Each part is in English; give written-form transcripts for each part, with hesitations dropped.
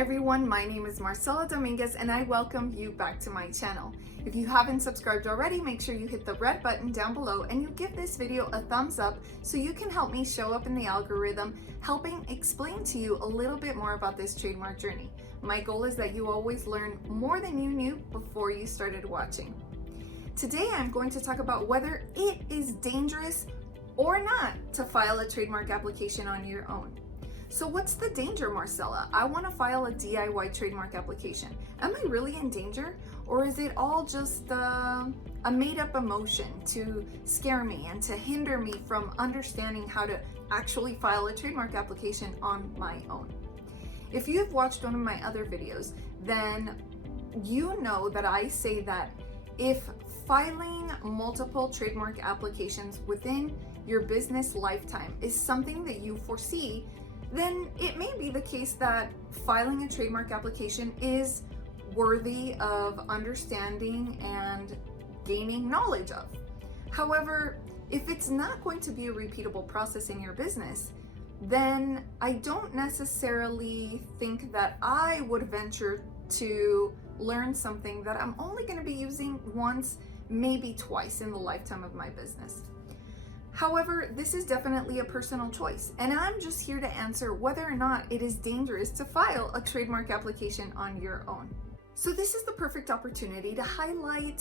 everyone, my name is Marcella Dominguez and I welcome you back to my channel. If you haven't subscribed already, make sure you hit the red button down below and you give this video a thumbs up so you can help me show up in the algorithm, helping explain to you a little bit more about this trademark journey. My goal is that you always learn more than you knew before you started watching. Today I'm going to talk about whether it is dangerous or not to file a trademark application on your own. So what's the danger, Marcella? I want to file a DIY trademark application. Am I really in danger? Or is it all just a made-up emotion to scare me and to hinder me from understanding how to actually file a trademark application on my own? If you've watched one of my other videos, then you know that I say that if filing multiple trademark applications within your business lifetime is something that you foresee, then it may be the case that filing a trademark application is worthy of understanding and gaining knowledge of. However, if it's not going to be a repeatable process in your business, then I don't necessarily think that I would venture to learn something that I'm only going to be using once, maybe twice in the lifetime of my business. However, this is definitely a personal choice, and I'm just here to answer whether or not it is dangerous to file a trademark application on your own. So this is the perfect opportunity to highlight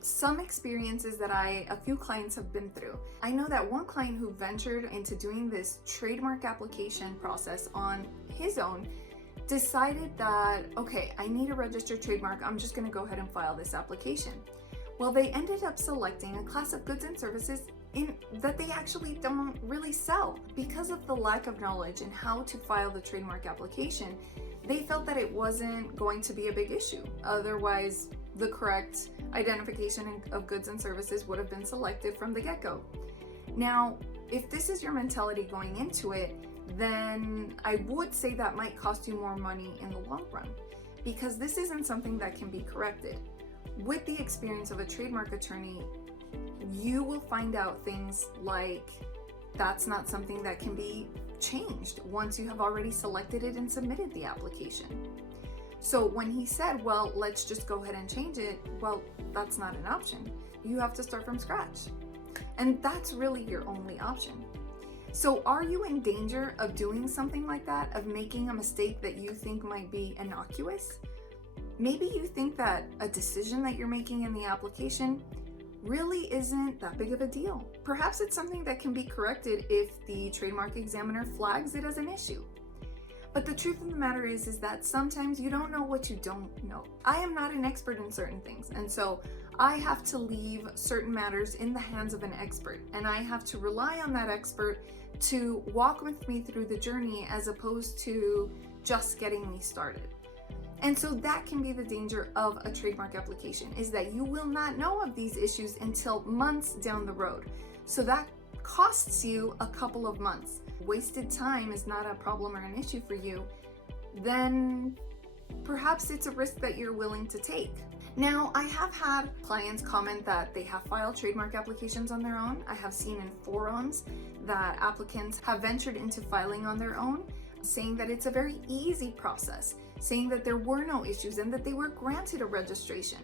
some experiences that a few clients have been through. I know that one client who ventured into doing this trademark application process on his own decided that, okay, I need a registered trademark, I'm just gonna go ahead and file this application. Well, they ended up selecting a class of goods and services that they actually don't really sell. Because of the lack of knowledge in how to file the trademark application, they felt that it wasn't going to be a big issue. Otherwise, the correct identification of goods and services would have been selected from the get-go. Now, if this is your mentality going into it, then I would say that might cost you more money in the long run, because this isn't something that can be corrected. With the experience of a trademark attorney, you will find out things like that's not something that can be changed once you have already selected it and submitted the application. So when he said, well, let's just go ahead and change it, well, that's not an option. You have to start from scratch. And that's really your only option. So are you in danger of doing something like that, of making a mistake that you think might be innocuous? Maybe you think that a decision that you're making in the application really isn't that big of a deal. Perhaps it's something that can be corrected if the trademark examiner flags it as an issue. But the truth of the matter is that sometimes you don't know what you don't know. I am not an expert in certain things, and so I have to leave certain matters in the hands of an expert, and I have to rely on that expert to walk with me through the journey as opposed to just getting me started. And so that can be the danger of a trademark application, is that you will not know of these issues until months down the road. So that costs you a couple of months. Wasted time is not a problem or an issue for you, then perhaps it's a risk that you're willing to take. Now, I have had clients comment that they have filed trademark applications on their own. I have seen in forums that applicants have ventured into filing on their own, saying that it's a very easy process, saying that there were no issues and that they were granted a registration.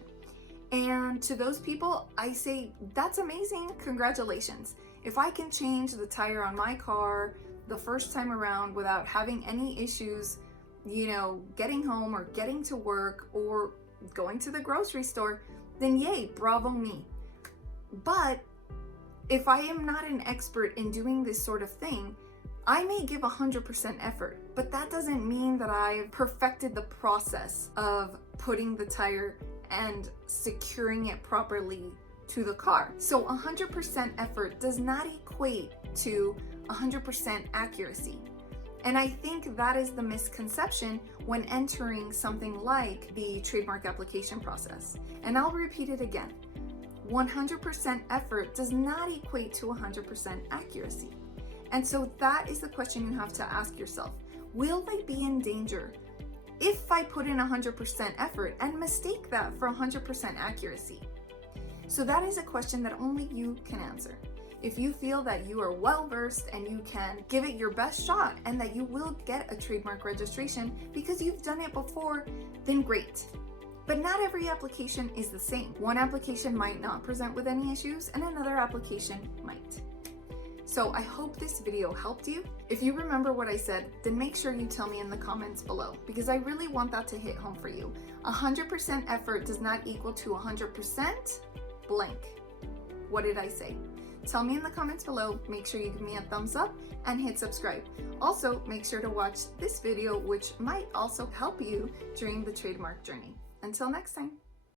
And to those people, I say, that's amazing, congratulations. If I can change the tire on my car the first time around without having any issues, getting home or getting to work or going to the grocery store, then yay, bravo me. But if I am not an expert in doing this sort of thing, I may give 100% effort, but that doesn't mean that I've perfected the process of putting the tire and securing it properly to the car. So 100% effort does not equate to 100% accuracy. And I think that is the misconception when entering something like the trademark application process. And I'll repeat it again. 100% effort does not equate to 100% accuracy. And so that is the question you have to ask yourself. Will I be in danger if I put in 100% effort and mistake that for 100% accuracy? So that is a question that only you can answer. If you feel that you are well versed and you can give it your best shot and that you will get a trademark registration because you've done it before, then great. But not every application is the same. One application might not present with any issues and another application might. So I hope this video helped you. If you remember what I said, then make sure you tell me in the comments below because I really want that to hit home for you. 100% effort does not equal to 100% blank. What did I say? Tell me in the comments below. Make sure you give me a thumbs up and hit subscribe. Also, make sure to watch this video, which might also help you during the trademark journey. Until next time.